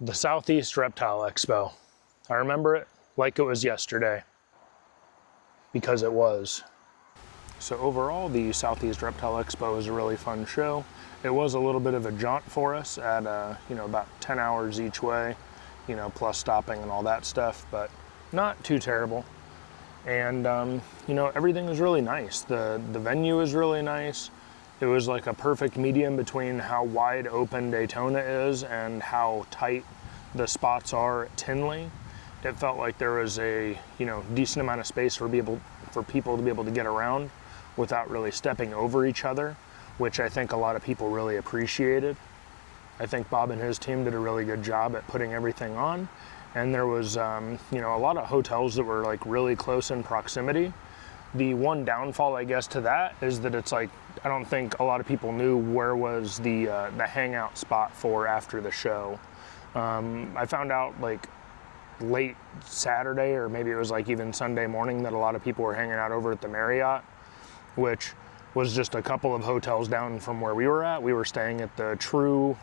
The Southeast Reptile Expo. I remember it like it was yesterday, because it was. So overall, the Southeast Reptile Expo was a really fun show. It was a little bit of a jaunt for us at, about 10 hours each way, plus stopping and all that stuff, but not too terrible. And, everything was really nice. The venue was really nice. It was like a perfect medium between how wide open Daytona is and how tight the spots are at Tinley. It felt like there was a, decent amount of space for people to be able to get around without really stepping over each other, which I think a lot of people really appreciated. I think Bob and his team did a really good job at putting everything on. And there was, a lot of hotels that were like really close in proximity. The one downfall, I guess, to that is that it's like, I don't think a lot of people knew where was the hangout spot for after the show. I found out like late Saturday, or maybe it was like even Sunday morning, that a lot of people were hanging out over at the Marriott, which was just a couple of hotels down from where we were at. We were staying at the True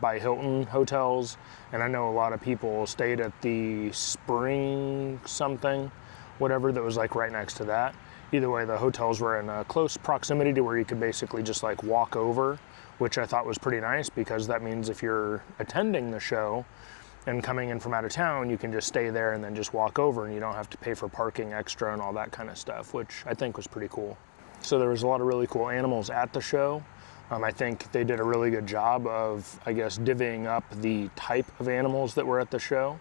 by Hilton hotels, and I know a lot of people stayed at the Spring something, whatever, that was like right next to that. Either way, the hotels were in close proximity to where you could basically just like walk over, which I thought was pretty nice, because that means if you're attending the show and coming in from out of town, you can just stay there and then just walk over, and you don't have to pay for parking extra and all that kind of stuff, which I think was pretty cool. So there was a lot of really cool animals at the show. I think they did a really good job of, divvying up the type of animals that were at the show.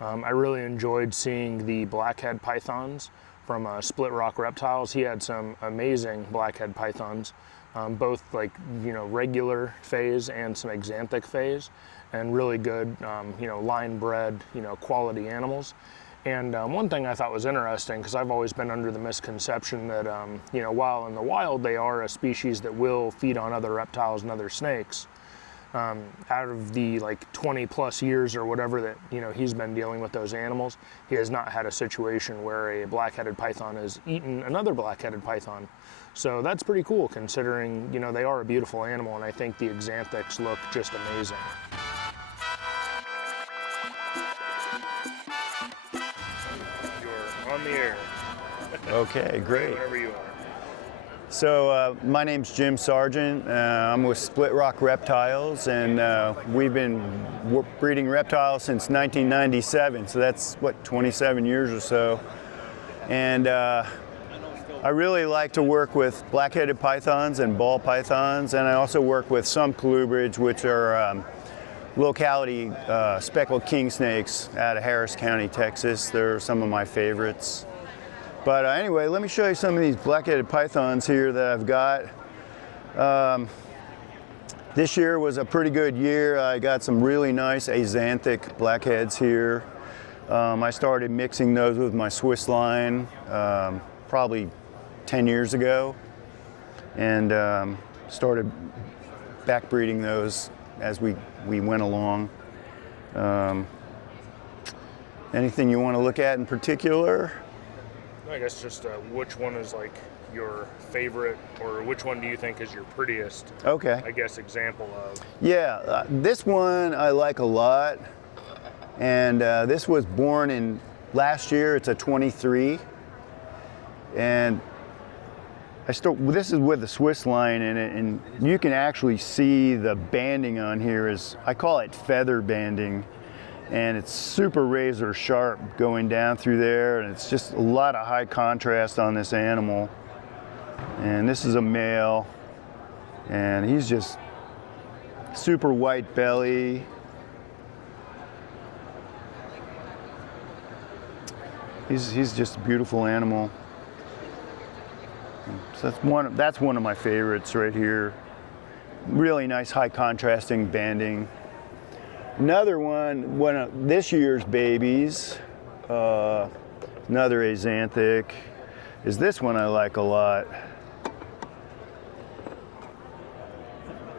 I really enjoyed seeing the Blackhead pythons from Split Rock Reptiles. He had some amazing Blackhead pythons, both regular phase and some exanthic phase, and really good, line bred, quality animals. And one thing I thought was interesting, because I've always been under the misconception that, while in the wild they are a species that will feed on other reptiles and other snakes, out of the 20 plus years or whatever that he's been dealing with those animals, he has not had a situation where a black-headed python has eaten another black-headed python. So that's pretty cool, considering they are a beautiful animal, and I think the exanthics look just amazing. You're on the air. Okay, great. Whenever you are. So my name's Jim Sargent. I'm with Split Rock Reptiles, and we've been breeding reptiles since 1997, so that's 27 years or so. And I really like to work with black-headed pythons and ball pythons, and I also work with some colubrids, which are locality speckled king snakes out of Harris County, Texas. They're some of my favorites. But anyway, let me show you some of these black-headed pythons here that I've got. This year was a pretty good year. I got some really nice axanthic blackheads here. I started mixing those with my Swiss line probably 10 years ago, and started backbreeding those as we went along. Anything you want to look at in particular? I guess just which one is your favorite, or which one do you think is your prettiest? Okay. Example of. Yeah, this one I like a lot, and this was born in last year. It's a 23, and this is with the Swiss line in it, and you can actually see the banding on here I call it feather banding. And it's super razor sharp going down through there, and it's just a lot of high contrast on this animal. And this is a male, and he's just super white belly. He's just a beautiful animal. So that's one of my favorites right here. Really nice high contrasting banding. Another one of this year's babies, another axanthic, is this one I like a lot.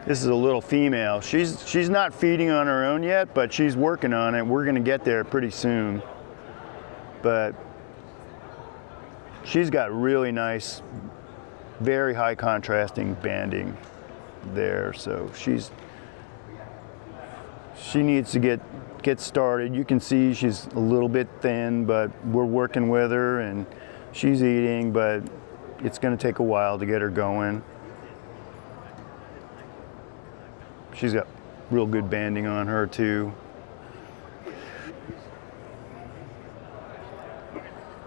This is a little female. She's not feeding on her own yet, but she's working on it. We're gonna get there pretty soon. But she's got really nice, very high contrasting banding there, so she needs to get get started. You can see she's a little bit thin, but we're working with her and she's eating, but it's going to take a while to get her going. She's got real good banding on her too.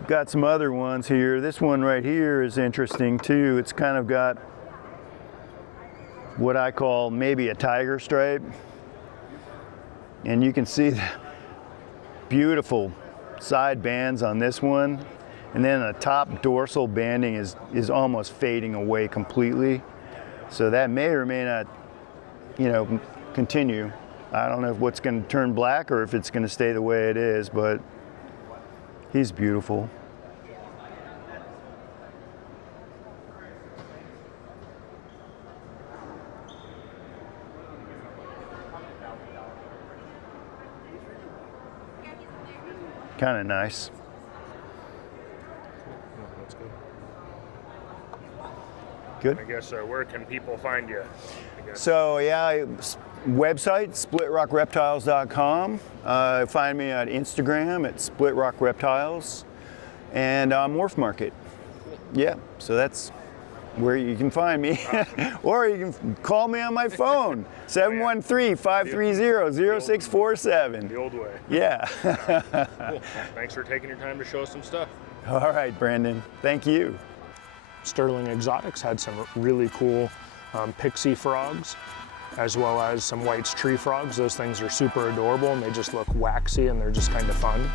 Got some other ones here. This one right here is interesting too. It's kind of got what I call maybe a tiger stripe. And you can see the beautiful side bands on this one. And then the top dorsal banding is almost fading away completely. So that may or may not, you know, continue. I don't know if what's going to turn black or if it's going to stay the way it is, but he's beautiful. Kind of nice. That's Good. I guess where can people find you? So yeah, website splitrockreptiles.com. Find me on Instagram at splitrockreptiles, and Morph Market. Yeah, so that's where you can find me. Or you can call me on my phone, 713-530-0647. The old way. Yeah. Cool. Thanks for taking your time to show us some stuff. All right, Brandon. Thank you. Sterling Exotics had some really cool pixie frogs, as well as some White's tree frogs. Those things are super adorable and they just look waxy and they're just kind of fun.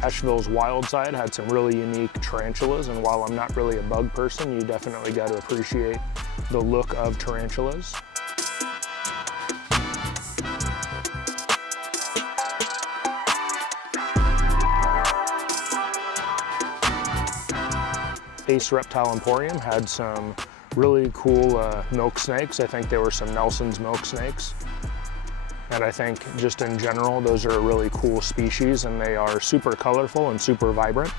Asheville's Wild Side had some really unique tarantulas, and while I'm not really a bug person, you definitely got to appreciate the look of tarantulas. Ace Reptile Emporium had some really cool milk snakes. I think they were some Nelson's milk snakes. And I think just in general, those are a really cool species and they are super colorful and super vibrant.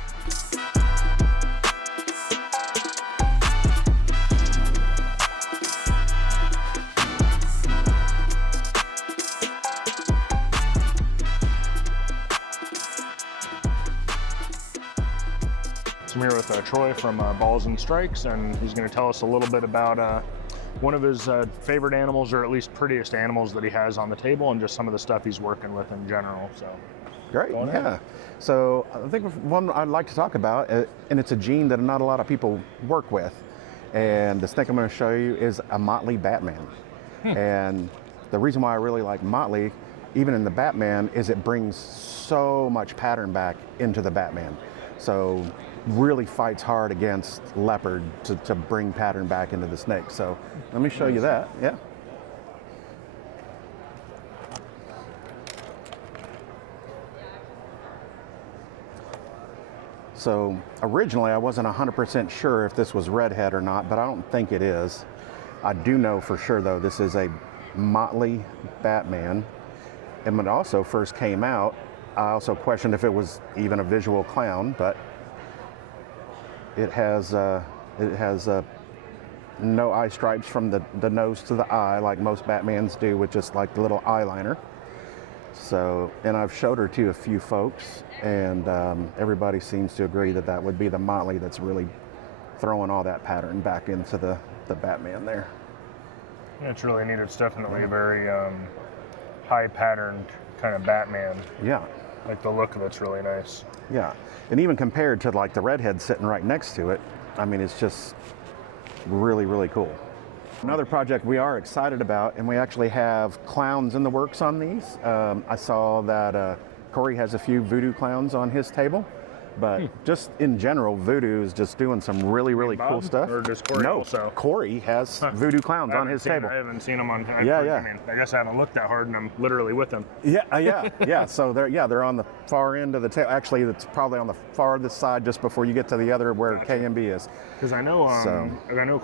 So I'm here with Troy from Balls and Strikes, and he's going to tell us a little bit about one of his favorite animals, or at least prettiest animals that he has on the table, and just some of the stuff he's working with in general. So, great, yeah. So I think one I'd like to talk about, and it's a gene that not a lot of people work with, and the snake I'm going to show you is a Motley Batman. And the reason why I really like Motley, even in the Batman, is it brings so much pattern back into the Batman. So really fights hard against leopard to bring pattern back into the snake. So let me show you that, yeah. So originally I wasn't 100% sure if this was redhead or not, but I don't think it is. I do know for sure though this is a Motley Batman. And when it also first came out, I also questioned if it was even a visual clown, but it has no eye stripes from the nose to the eye like most Batmans do, with just like the little eyeliner. So, and I've showed her to a few folks, and everybody seems to agree that that would be the Motley that's really throwing all that pattern back into the Batman there. Yeah, it's really neat. It's definitely a very high patterned kind of Batman. Yeah. Like the look of it's really nice. Yeah, and even compared to like the redhead sitting right next to it, I mean, it's just really, really cool. Another project we are excited about, and we actually have clowns in the works on these. I saw that Corey has a few voodoo clowns on his table, But just in general, Voodoo is just doing some really, really cool Bob? stuff. Or does Corey no, also? Corey has Voodoo clowns on his table. I haven't seen them on. Yeah. I mean, I guess I haven't looked that hard, and I'm literally with them. Yeah. So they're on the far end of the table. Actually, it's probably on the farthest side, just before you get to the other where KMB is. Because I know, I know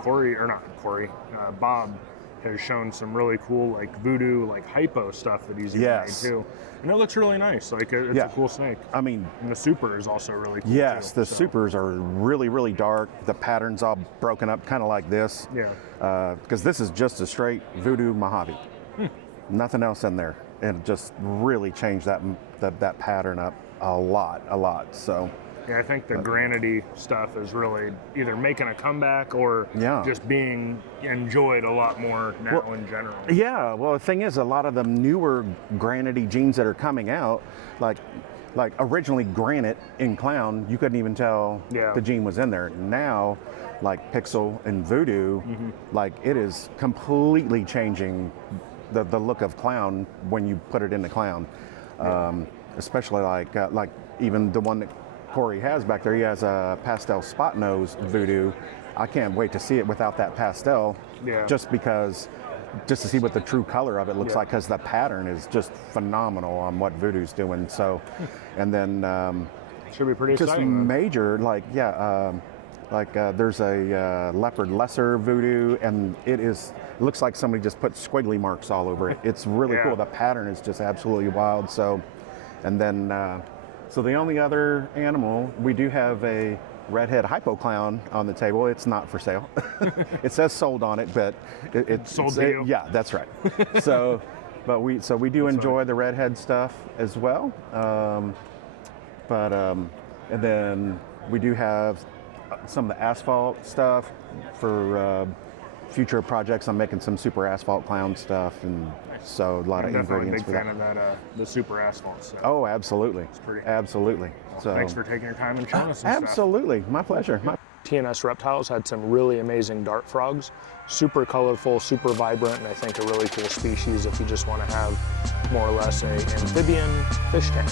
Bob has shown some really cool like voodoo, like hypo stuff that he's even made too, and it looks really nice. Like it's a cool snake. I mean, and the super is also really cool. Yes, too, the supers are really, really dark. The pattern's all broken up, kind of like this. Yeah. Because this is just a straight voodoo Mojave. Nothing else in there, and just really changed that pattern up a lot. So. Yeah, I think the granity stuff is really either making a comeback or just being enjoyed a lot more now in general. Yeah, well, the thing is, a lot of the newer granity genes that are coming out, like originally granite in clown, you couldn't even tell the gene was in there. Now, like Pixel and Voodoo, like it is completely changing the look of clown when you put it into clown. Especially like even the one that Corey has back there, he has a pastel spot nose Voodoo. I can't wait to see it without that pastel, just to see what the true color of it looks like, because the pattern is just phenomenal on what Voodoo's doing. So, and then should be pretty just exciting. Major, there's a leopard lesser Voodoo, and it looks like somebody just put squiggly marks all over it. It's really cool. The pattern is just absolutely wild. So, and then. So the only other animal, we do have a redhead hypo clown on the table. It's not for sale. It says sold on it, but it's sold to you. Yeah, that's right. So we do enjoy the redhead stuff as well. And then we do have some of the asphalt stuff for future projects. I'm making some super asphalt clown stuff, and so a lot of ingredients for that. I'm definitely a big fan of that, the super asphalt stuff. Oh, absolutely. It's pretty. Absolutely. Well, so thanks for taking your time and showing us some absolutely. My pleasure. TNS Reptiles had some really amazing dart frogs, super colorful, super vibrant, and I think a really cool species if you just want to have more or less a amphibian fish tank.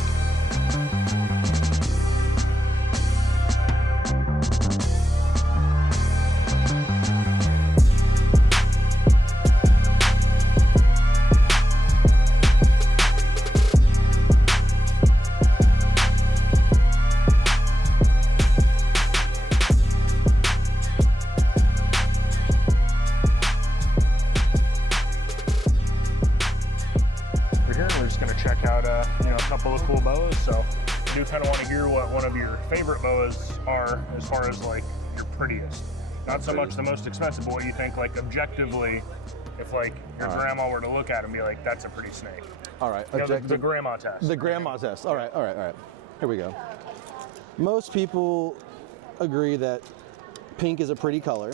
A couple of cool boas, so I do kind of want to hear what one of your favorite boas are as far as like your prettiest. Not so much the most expensive, but what you think like objectively, if like your grandma were to look at it and be like, that's a pretty snake. All right, The grandma test. The grandma test. All right. Here we go. Most people agree that pink is a pretty color.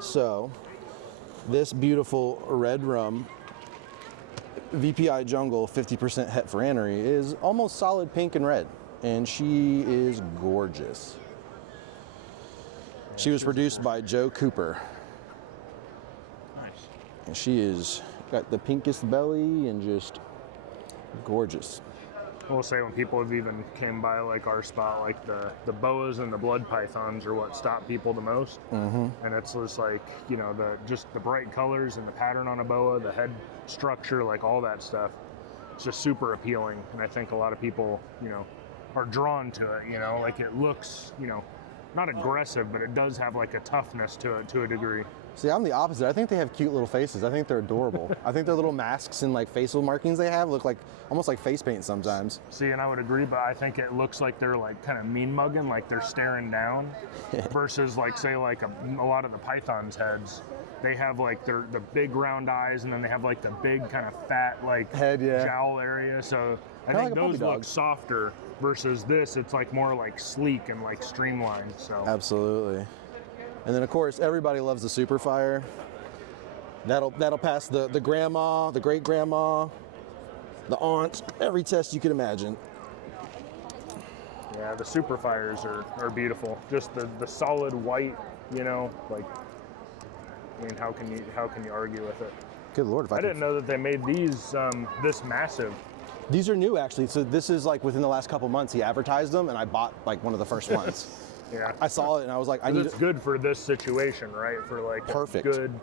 So this beautiful red rum VPI Jungle 50% het ferrannery is almost solid pink and red, and she is gorgeous. She was produced by Joe Cooper. Nice. And she is got the pinkest belly and just gorgeous. I will say when people have even came by like our spot, like the boas and the blood pythons are what stop people the most. And it's just like, you know, the bright colors and the pattern on a boa, the head structure, like all that stuff. It's just super appealing. And I think a lot of people, you know, are drawn to it, you know, like it looks, you know, not aggressive, but it does have like a toughness to it to a degree. See, I'm the opposite. I think they have cute little faces. I think they're adorable. I think their little masks and like facial markings they have look like almost like face paint sometimes. See, and I would agree, but I think it looks like they're like kind of mean mugging, like they're staring down, versus like say like a lot of the python's heads. They have like the big round eyes, and then they have like the big kind of fat like head, jowl area. So I think like those look softer versus this. It's like more like sleek and like streamlined. So absolutely. And then of course everybody loves the super fire. That'll pass the grandma, the great grandma, the aunt, every test you could imagine. Yeah, the super fires are beautiful. Just the solid white, you know, like, I mean, how can you argue with it? Good Lord, if I didn't know that they made these this massive. These are new, actually. So this is like within the last couple months, he advertised them, and I bought like one of the first ones. Yeah. I saw it, and I was like, I need. It's good for this situation, right? For like Perfect. a good,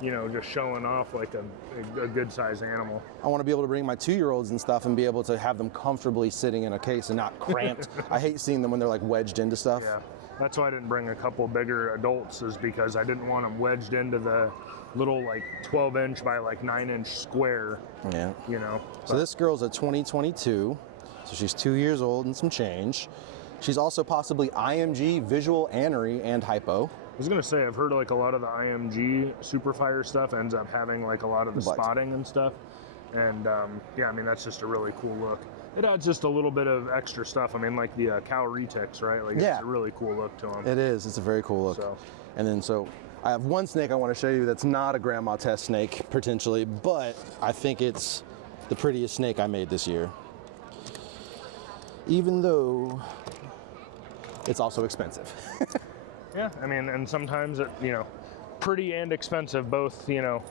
you know, just showing off like a good sized animal. I want to be able to bring my 2-year-olds and stuff and be able to have them comfortably sitting in a case and not cramped. I hate seeing them when they're like wedged into stuff. Yeah. That's why I didn't bring a couple bigger adults, is because I didn't want them wedged into the little like 12-inch by like 9-inch square. Yeah. You know. So this girl's a 2022, so she's 2 years old and some change. She's also possibly IMG, visual anery, and hypo. I was gonna say, I've heard like a lot of the IMG Superfire stuff ends up having like a lot of the spotting and stuff. And yeah, I mean, that's just a really cool look. It adds just a little bit of extra stuff. I mean, like the cow retics, right? Like, yeah. It's a really cool look to them. It is. It's a very cool look. So. And then so I have one snake I want to show you that's not a grandma test snake, potentially, but I think it's the prettiest snake I made this year. Even though it's also expensive. Yeah, I mean, and sometimes it, you know, pretty and expensive both, you know,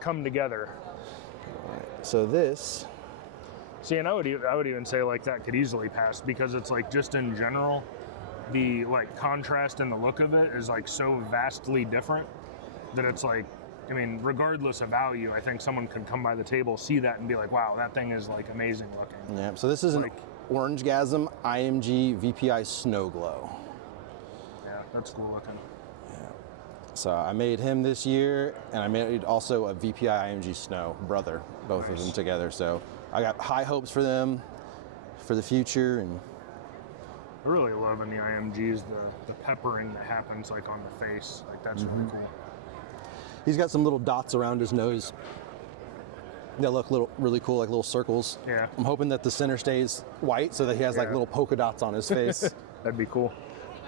come together. So this. See, and I would even say like that could easily pass, because it's like just in general, the like contrast and the look of it is like so vastly different that it's like, I mean, regardless of value, I think someone could come by the table, see that, and be like, wow, that thing is like amazing looking. Yeah. So this is like, an Orangegasm IMG VPI Snow Glow. Yeah, that's cool looking. Yeah. So I made him this year, and I made also a VPI IMG Snow brother, both of them together. So I got high hopes for them for the future. And I really love in the IMGs the peppering that happens like on the face. Like that's really cool. He's got some little dots around his nose that look really cool, like little circles. Yeah. I'm hoping that the center stays white so that he has like little polka dots on his face. That'd be cool.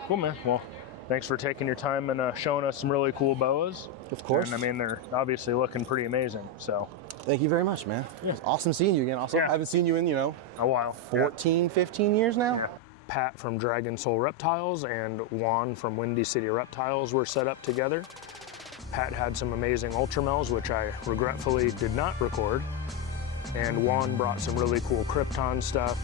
Cool, man. Well, thanks for taking your time and showing us some really cool boas. Of course. And I mean, they're obviously looking pretty amazing. So. Thank you very much, man. Yeah. It's awesome seeing you again. Also, I haven't seen you in, a while. 14, 15 years now. Yeah. Pat from Dragon Soul Reptiles and Juan from Windy City Reptiles were set up together. Pat had some amazing ultramels, which I regretfully did not record. And Juan brought some really cool Krypton stuff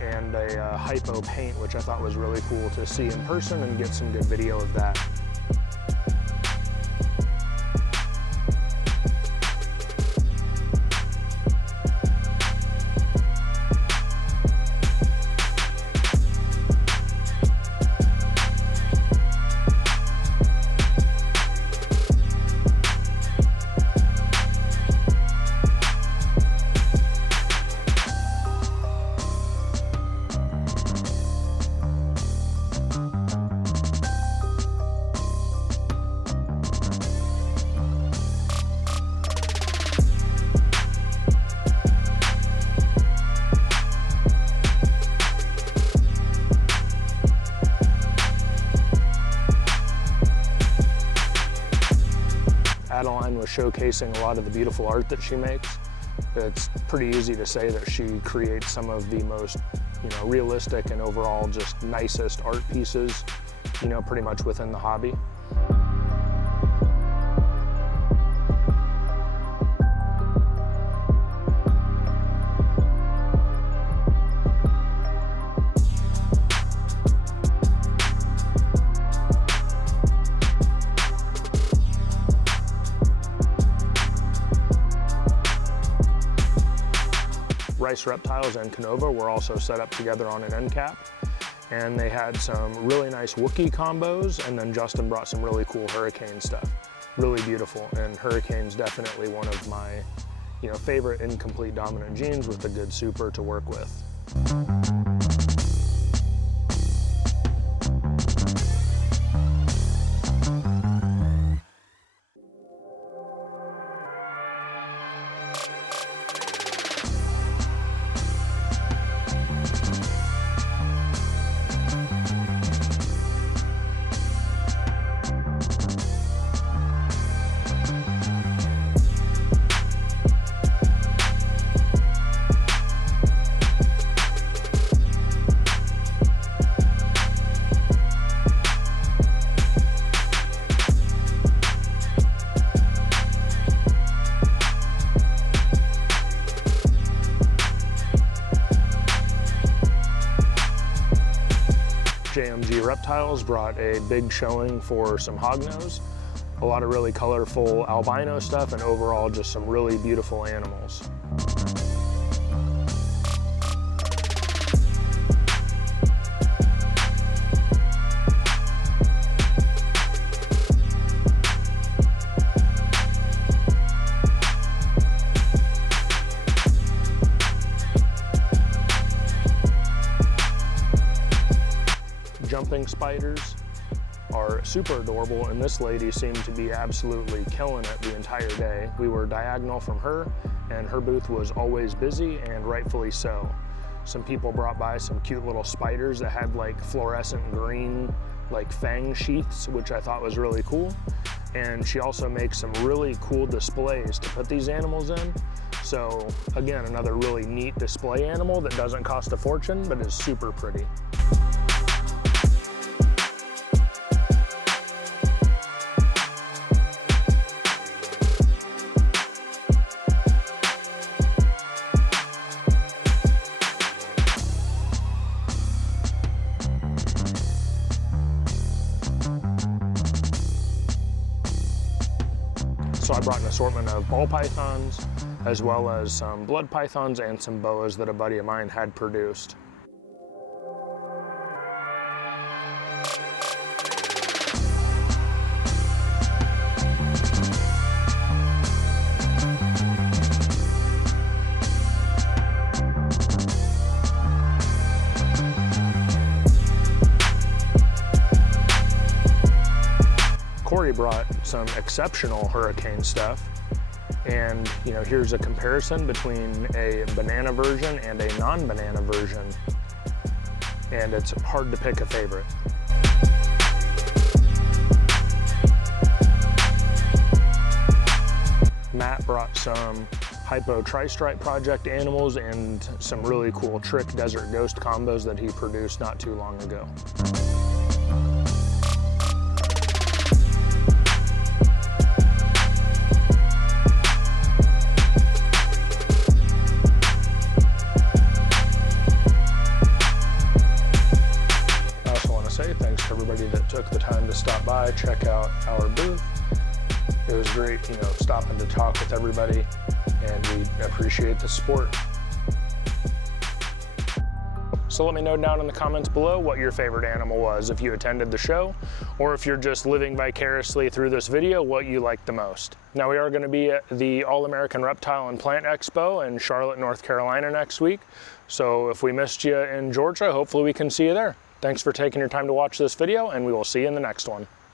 and a hypo paint, which I thought was really cool to see in person and get some good video of that. Adeline was showcasing a lot of the beautiful art that she makes. It's pretty easy to say that she creates some of the most, realistic and overall just nicest art pieces, pretty much within the hobby. Rice Reptiles and Canova were also set up together on an end cap, and they had some really nice Wookiee combos, and then Justin brought some really cool Hurricane stuff. Really beautiful, and Hurricane's definitely one of my favorite incomplete dominant genes with a good super to work with. JMG Reptiles brought a big showing for some hognose, a lot of really colorful albino stuff, and overall just some really beautiful animals. Jumping spiders are super adorable, and this lady seemed to be absolutely killing it the entire day. We were diagonal from her, and her booth was always busy, and rightfully so. Some people brought by some cute little spiders that had like fluorescent green like fang sheaths, which I thought was really cool. And she also makes some really cool displays to put these animals in. So again, another really neat display animal that doesn't cost a fortune, but is super pretty. So I brought an assortment of ball pythons, as well as some blood pythons and some boas that a buddy of mine had produced. Corey brought some exceptional hurricane stuff, and here's a comparison between a banana version and a non-banana version, and it's hard to pick a favorite. Matt brought some Hypo Tri-Stripe Project animals and some really cool Trick Desert Ghost combos that he produced not too long ago. Thanks to everybody that took the time to stop by, check out our booth. It was great, stopping to talk with everybody, and we appreciate the support. So let me know down in the comments below what your favorite animal was if you attended the show, or if you're just living vicariously through this video, what you liked the most. Now we are going to be at the All-American Reptile and Plant Expo in Charlotte, North Carolina next week. So if we missed you in Georgia, hopefully we can see you there. Thanks for taking your time to watch this video, and we will see you in the next one.